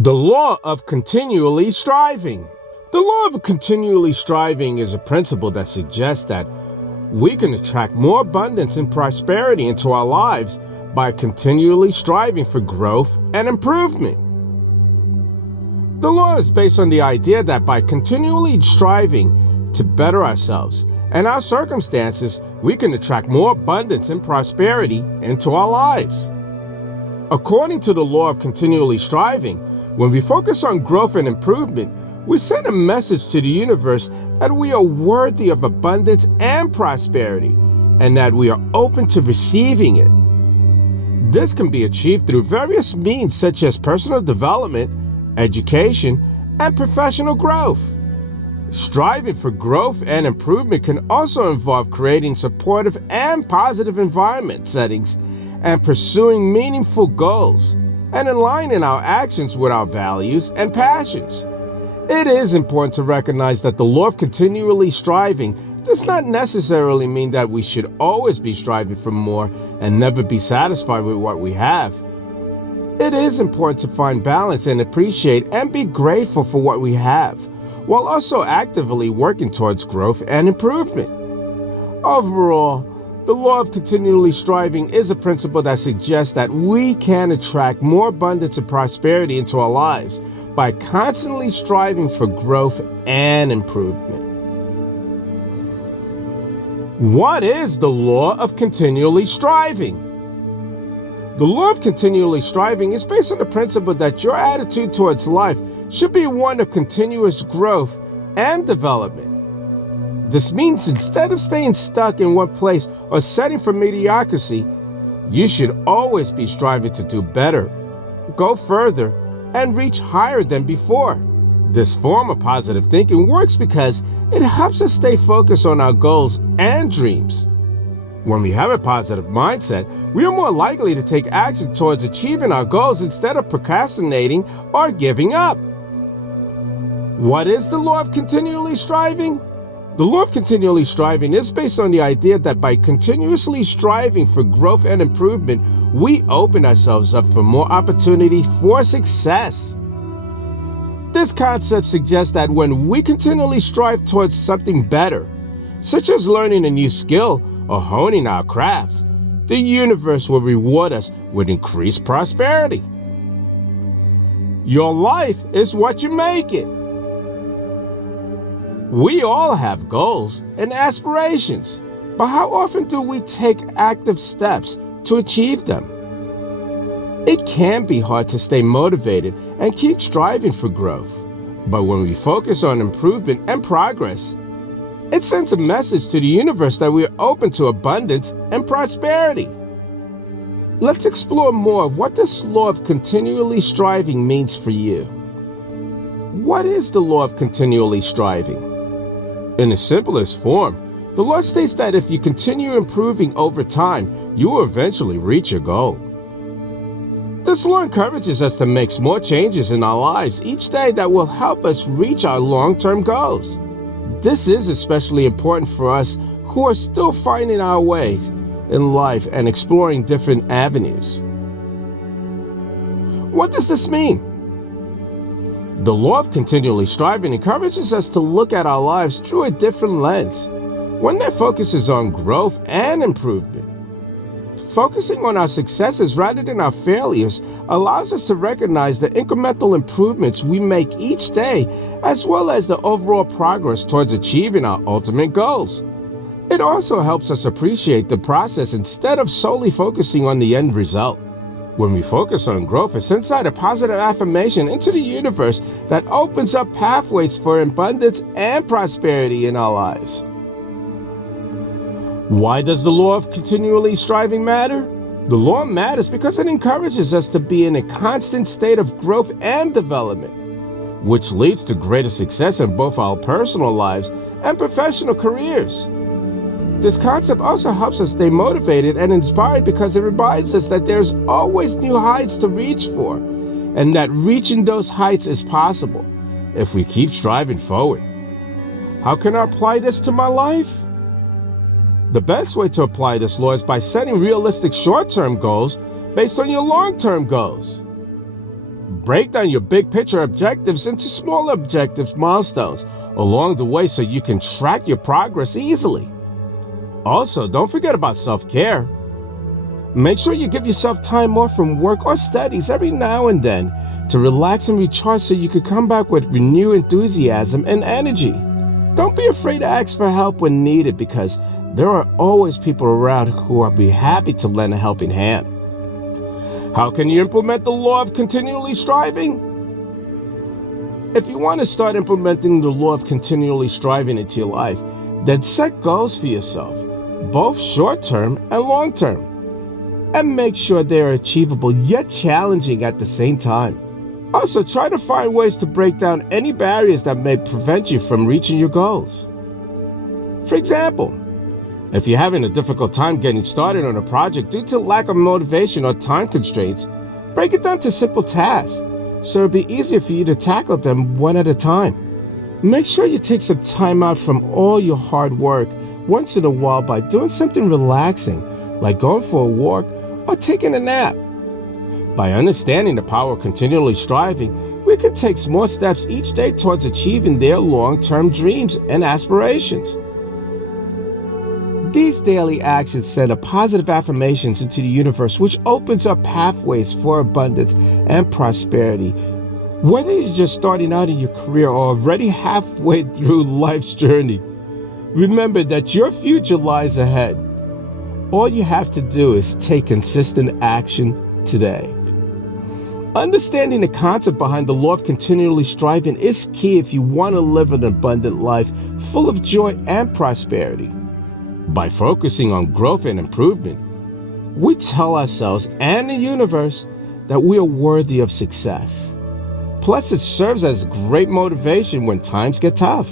The law of continually striving. The law of continually striving is a principle that suggests that we can attract more abundance and prosperity into our lives by continually striving for growth and improvement. The law is based on the idea that by continually striving to better ourselves and our circumstances, we can attract more abundance and prosperity into our lives. According to the law of continually striving, when we focus on growth and improvement, we send a message to the universe that we are worthy of abundance and prosperity, and that we are open to receiving it. This can be achieved through various means such as personal development, education, and professional growth. Striving for growth and improvement can also involve creating supportive and positive environment settings and pursuing meaningful goals and aligning our actions with our values and passions. It is important to recognize that the law of continually striving does not necessarily mean that we should always be striving for more and never be satisfied with what we have. It is important to find balance and appreciate and be grateful for what we have, while also actively working towards growth and improvement. Overall, the law of continually striving is a principle that suggests that we can attract more abundance and prosperity into our lives by constantly striving for growth and improvement. What is the law of continually striving? The law of continually striving is based on the principle that your attitude towards life should be one of continuous growth and development. This means instead of staying stuck in one place or setting for mediocrity, you should always be striving to do better, go further, and reach higher than before. This form of positive thinking works because it helps us stay focused on our goals and dreams. When we have a positive mindset, we are more likely to take action towards achieving our goals instead of procrastinating or giving up. What is the law of continually striving? The law of continually striving is based on the idea that by continuously striving for growth and improvement, we open ourselves up for more opportunity for success. This concept suggests that when we continually strive towards something better, such as learning a new skill or honing our crafts, the universe will reward us with increased prosperity. Your life is what you make it. We all have goals and aspirations, but how often do we take active steps to achieve them? It can be hard to stay motivated and keep striving for growth, but when we focus on improvement and progress, it sends a message to the universe that we are open to abundance and prosperity. Let's explore more of what this law of continually striving means for you. What is the law of continually striving? In the simplest form, the law states that if you continue improving over time, you will eventually reach your goal. This law encourages us to make small changes in our lives each day that will help us reach our long-term goals. This is especially important for us who are still finding our ways in life and exploring different avenues. What does this mean? The law of continually striving encourages us to look at our lives through a different lens, one that focuses on growth and improvement. Focusing on our successes rather than our failures allows us to recognize the incremental improvements we make each day, as well as the overall progress towards achieving our ultimate goals. It also helps us appreciate the process instead of solely focusing on the end result. When we focus on growth, it sends out a positive affirmation into the universe that opens up pathways for abundance and prosperity in our lives. Why does the law of continually striving matter? The law matters because it encourages us to be in a constant state of growth and development, which leads to greater success in both our personal lives and professional careers. This concept also helps us stay motivated and inspired because it reminds us that there's always new heights to reach for, and that reaching those heights is possible if we keep striving forward. How can I apply this to my life? The best way to apply this law is by setting realistic short-term goals based on your long-term goals. Break down your big picture objectives into smaller objectives milestones along the way so you can track your progress easily. Also, don't forget about self-care. Make sure you give yourself time off from work or studies every now and then to relax and recharge so you can come back with renewed enthusiasm and energy. Don't be afraid to ask for help when needed because there are always people around who will be happy to lend a helping hand. How can you implement the law of continually striving? If you want to start implementing the law of continually striving into your life, then set goals for yourself, both short-term and long-term, and make sure they are achievable yet challenging at the same time. Also, try to find ways to break down any barriers that may prevent you from reaching your goals. For example, if you're having a difficult time getting started on a project due to lack of motivation or time constraints, break it down to simple tasks so it'll be easier for you to tackle them one at a time. Make sure you take some time out from all your hard work once in a while by doing something relaxing, like going for a walk or taking a nap. By understanding the power of continually striving, we can take small steps each day towards achieving their long-term dreams and aspirations. These daily actions send a positive affirmations into the universe, which opens up pathways for abundance and prosperity. Whether you're just starting out in your career or already halfway through life's journey, remember that your future lies ahead. All you have to do is take consistent action today. Understanding the concept behind the law of continually striving is key if you want to live an abundant life full of joy and prosperity. By focusing on growth and improvement, we tell ourselves and the universe that we are worthy of success. Plus, it serves as great motivation when times get tough.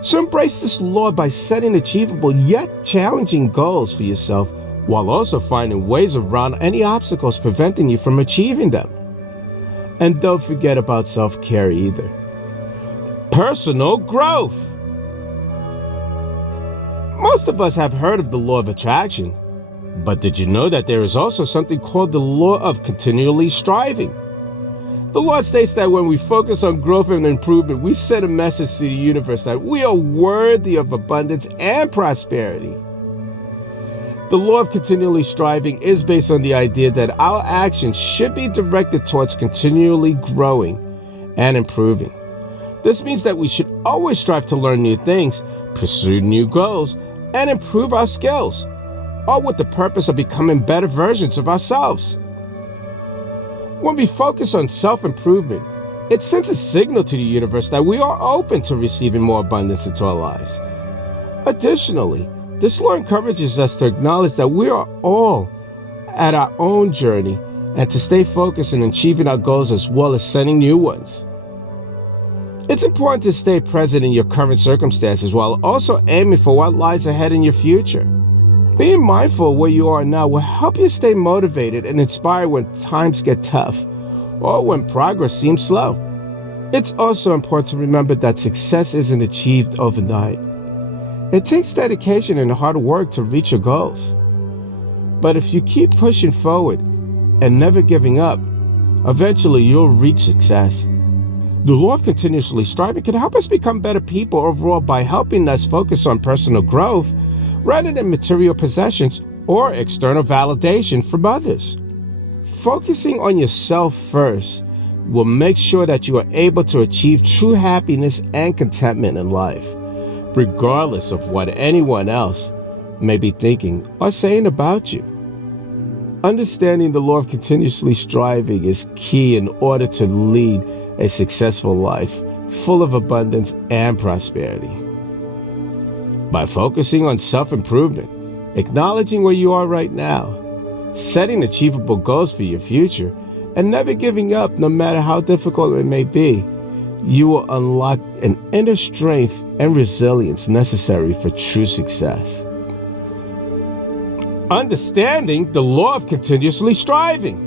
So embrace this law by setting achievable yet challenging goals for yourself while also finding ways around any obstacles preventing you from achieving them. And don't forget about self-care either. Personal growth. Most of us have heard of the law of attraction, but did you know that there is also something called the law of continually striving? The law states that when we focus on growth and improvement, we send a message to the universe that we are worthy of abundance and prosperity. The law of continually striving is based on the idea that our actions should be directed towards continually growing and improving. This means that we should always strive to learn new things, pursue new goals, and improve our skills, all with the purpose of becoming better versions of ourselves. When we focus on self-improvement, it sends a signal to the universe that we are open to receiving more abundance into our lives. Additionally, this law encourages us to acknowledge that we are all at our own journey and to stay focused in achieving our goals as well as setting new ones. It's important to stay present in your current circumstances while also aiming for what lies ahead in your future. Being mindful of where you are now will help you stay motivated and inspired when times get tough or when progress seems slow. It's also important to remember that success isn't achieved overnight. It takes dedication and hard work to reach your goals. But if you keep pushing forward and never giving up, eventually you'll reach success. The law of continuously striving can help us become better people overall by helping us focus on personal growth rather than material possessions or external validation from others. Focusing on yourself first will make sure that you are able to achieve true happiness and contentment in life, regardless of what anyone else may be thinking or saying about you. Understanding the law of continuously striving is key in order to lead a successful life full of abundance and prosperity. By focusing on self-improvement, acknowledging where you are right now, setting achievable goals for your future, and never giving up no matter how difficult it may be, you will unlock an inner strength and resilience necessary for true success. Understanding the law of continuously striving.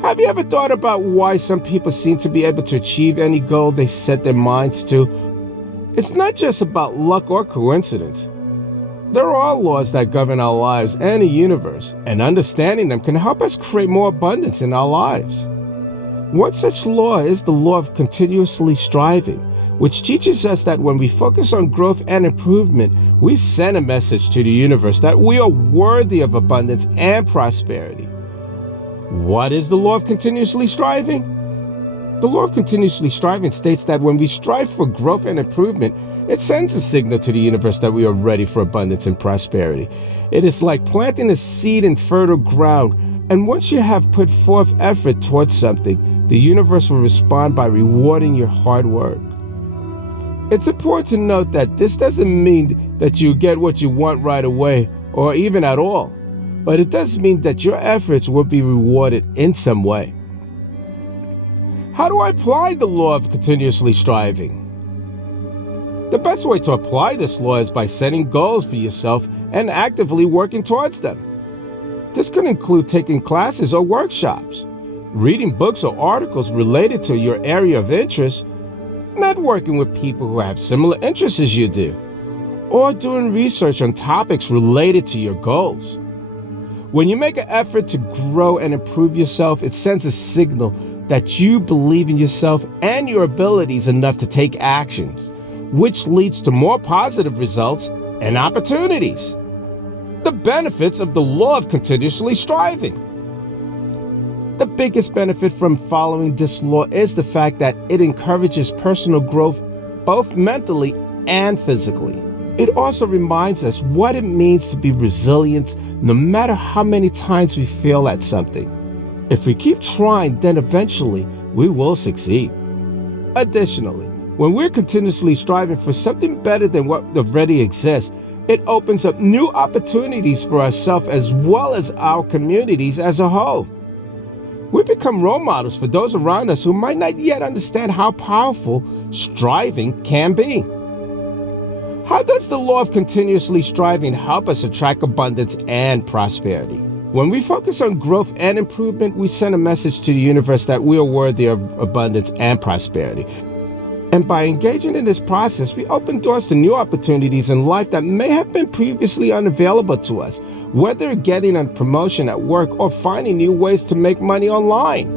Have you ever thought about why some people seem to be able to achieve any goal they set their minds to? It's not just about luck or coincidence. There are laws that govern our lives and the universe, and understanding them can help us create more abundance in our lives. One such law is the law of continuously striving, which teaches us that when we focus on growth and improvement, we send a message to the universe that we are worthy of abundance and prosperity. What is the law of continuously striving? The law of continuously striving states that when we strive for growth and improvement, it sends a signal to the universe that we are ready for abundance and prosperity. It is like planting a seed in fertile ground, and once you have put forth effort towards something, the universe will respond by rewarding your hard work. It's important to note that this doesn't mean that you get what you want right away or even at all, but it does mean that your efforts will be rewarded in some way. How do I apply the law of continuously striving? The best way to apply this law is by setting goals for yourself and actively working towards them. This could include taking classes or workshops, reading books or articles related to your area of interest, networking with people who have similar interests as you do, or doing research on topics related to your goals. When you make an effort to grow and improve yourself, it sends a signal that you believe in yourself and your abilities enough to take actions, which leads to more positive results and opportunities. The benefits of the law of continuously striving. The biggest benefit from following this law is the fact that it encourages personal growth both mentally and physically. It also reminds us what it means to be resilient no matter how many times we fail at something. If we keep trying, then eventually we will succeed. Additionally, when we're continuously striving for something better than what already exists, it opens up new opportunities for ourselves as well as our communities as a whole. We become role models for those around us who might not yet understand how powerful striving can be. How does the law of continuously striving help us attract abundance and prosperity? When we focus on growth and improvement, we send a message to the universe that we are worthy of abundance and prosperity. And by engaging in this process, we open doors to new opportunities in life that may have been previously unavailable to us, whether getting a promotion at work or finding new ways to make money online.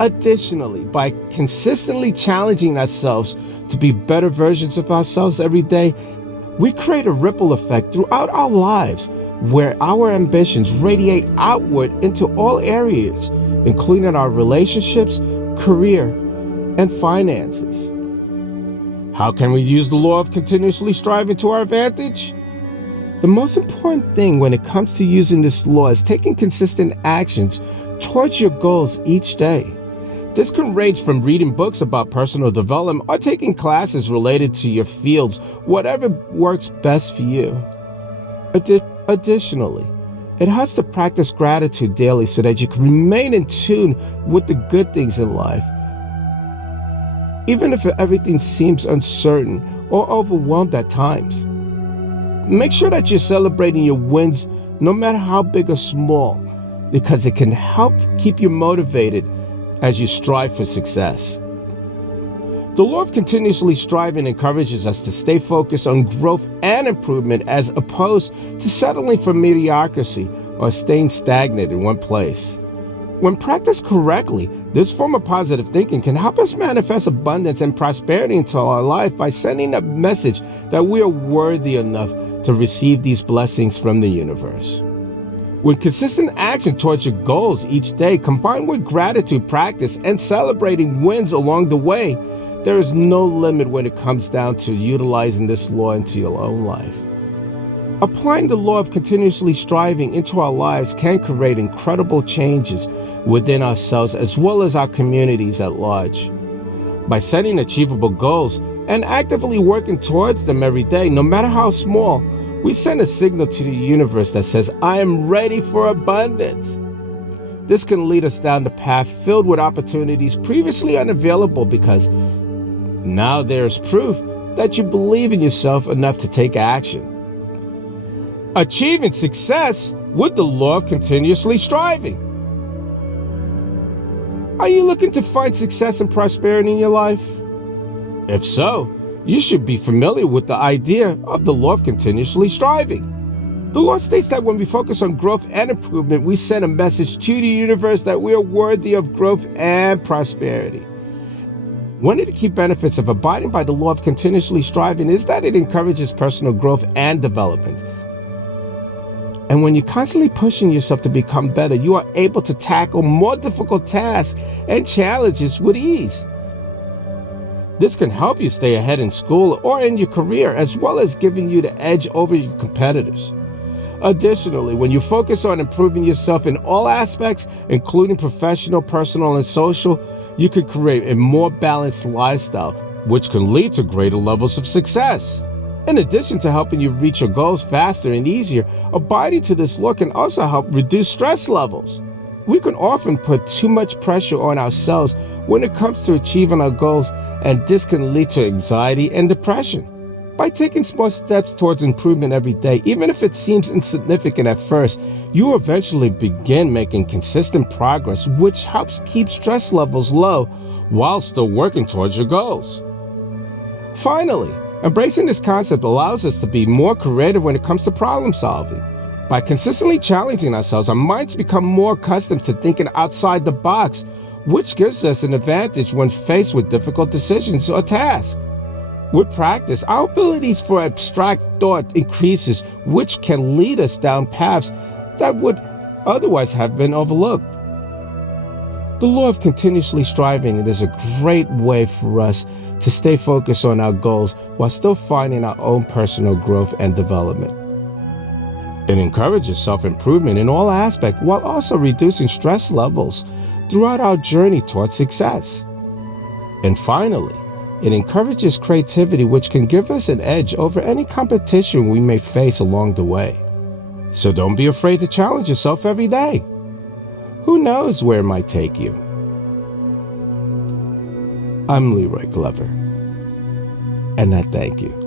Additionally, by consistently challenging ourselves to be better versions of ourselves every day, we create a ripple effect throughout our lives where our ambitions radiate outward into all areas, including our relationships, career, and finances. How can we use the law of continuously striving to our advantage? The most important thing when it comes to using this law is taking consistent actions towards your goals each day. This can range from reading books about personal development or taking classes related to your fields, whatever works best for you. Additionally, it helps to practice gratitude daily so that you can remain in tune with the good things in life. Even if everything seems uncertain or overwhelmed at times. Make sure that you're celebrating your wins no matter how big or small, because it can help keep you motivated as you strive for success. The law of continuously striving encourages us to stay focused on growth and improvement as opposed to settling for mediocrity or staying stagnant in one place. When practiced correctly, this form of positive thinking can help us manifest abundance and prosperity into our life by sending a message that we are worthy enough to receive these blessings from the universe. With consistent action towards your goals each day, combined with gratitude practice and celebrating wins along the way, there is no limit when it comes down to utilizing this law into your own life. Applying the law of continuously striving into our lives can create incredible changes within ourselves as well as our communities at large. By setting achievable goals and actively working towards them every day, no matter how small, we send a signal to the universe that says, I am ready for abundance. This can lead us down the path filled with opportunities previously unavailable because now there's proof that you believe in yourself enough to take action. Achieving success with the law of continuously striving. Are you looking to find success and prosperity in your life? If so, you should be familiar with the idea of the law of continuously striving. The Lord states that when we focus on growth and improvement, we send a message to the universe that we are worthy of growth and prosperity. One of the key benefits of abiding by the law of continuously striving is that it encourages personal growth and development. And when you're constantly pushing yourself to become better, you are able to tackle more difficult tasks and challenges with ease. This can help you stay ahead in school or in your career, as well as giving you the edge over your competitors. Additionally, when you focus on improving yourself in all aspects, including professional, personal, and social, you can create a more balanced lifestyle, which can lead to greater levels of success. In addition to helping you reach your goals faster and easier, abiding to this law can also help reduce stress levels. We can often put too much pressure on ourselves when it comes to achieving our goals, and this can lead to anxiety and depression. By taking small steps towards improvement every day, even if it seems insignificant at first, you will eventually begin making consistent progress, which helps keep stress levels low while still working towards your goals. Finally, embracing this concept allows us to be more creative when it comes to problem solving. By consistently challenging ourselves, our minds become more accustomed to thinking outside the box, which gives us an advantage when faced with difficult decisions or tasks. With practice, our abilities for abstract thought increases, which can lead us down paths that would otherwise have been overlooked. The law of continuously striving is a great way for us to stay focused on our goals while still finding our own personal growth and development. It encourages self-improvement in all aspects while also reducing stress levels throughout our journey towards success. And finally, it encourages creativity, which can give us an edge over any competition we may face along the way. So don't be afraid to challenge yourself every day. Who knows where it might take you? I'm Leroy Glover, and I thank you.